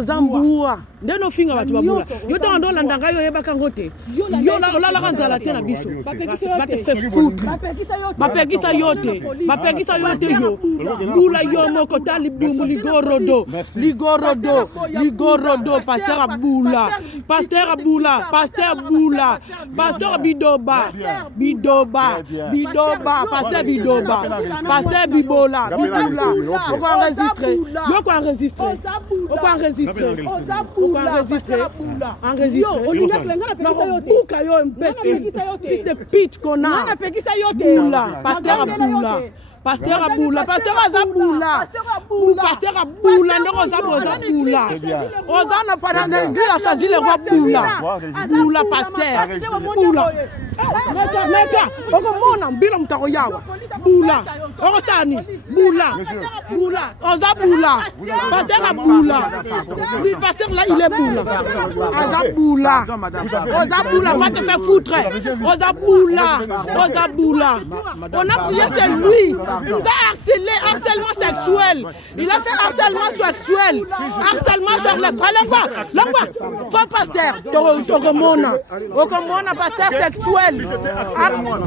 Zambua ndeno finga watu babula yote wandola ndanga yo yebaka ngote yo la kanzala tena biso mapekisa yote yo bula yo moko tali bumu ligorodo pasteur bidoba pasteur bibola oko enregistrer fils de pute qu'on a Pasteur Aboula, pasteur Azaboula, pasteur Aboula, non Azaboula. Ozana pas dans l'église a choisi le roi Boula, pasteur, Boula. Meka, okomona mbila mtakoyawa. Boula, okosani, Boula, Ozaboula, pasteur Aboula. Lui pasteur là il est Ozaboula, va te faire foutre. Ozaboula. On a prié c'est lui. Il nous a harcelé, harcèlement sexuel. Il a fait harcèlement sexuel. Harcèlement sur les bras. L'envoie. Faux pasteur. Okomona, pasteur sexuel.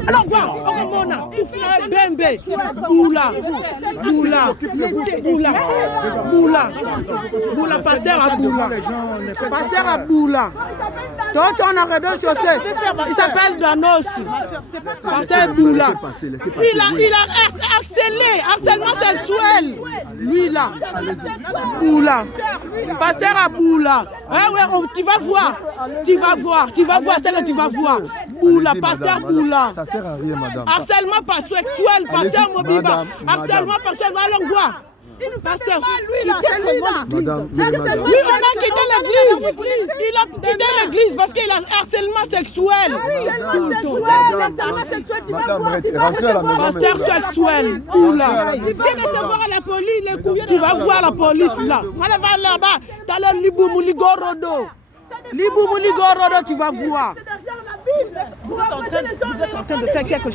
Alors quoi? Okomona. Bembe. Boula, pasteur Aboula. Donc on a réseaux sociaux. Il s'appelle Danos. Pasteur Boula. Il a harcèlement sexuel. Lui là. Boula. Pasteur Aboula. Ouais, tu vas voir ce que tu vas voir. Boula, pasteur Boula. Ça sert à rien, madame. Harcèlement pas sexuel, pasteur Mobiba. Harcèlement pasteur Valongwa. Pasteur, madame. Oui, on a quitté l'église. Il a quitté l'église parce qu'il a harcèlement sexuel. Madame, rentrez à la maison. Pasteur sexuel. Oula. Tu sais recevoir à la police les coups. Tu vas voir la police là. Allez, va là-bas. T'as le Liboumou Ligorodo, tu vas voir. Vous êtes en train de faire quelque chose.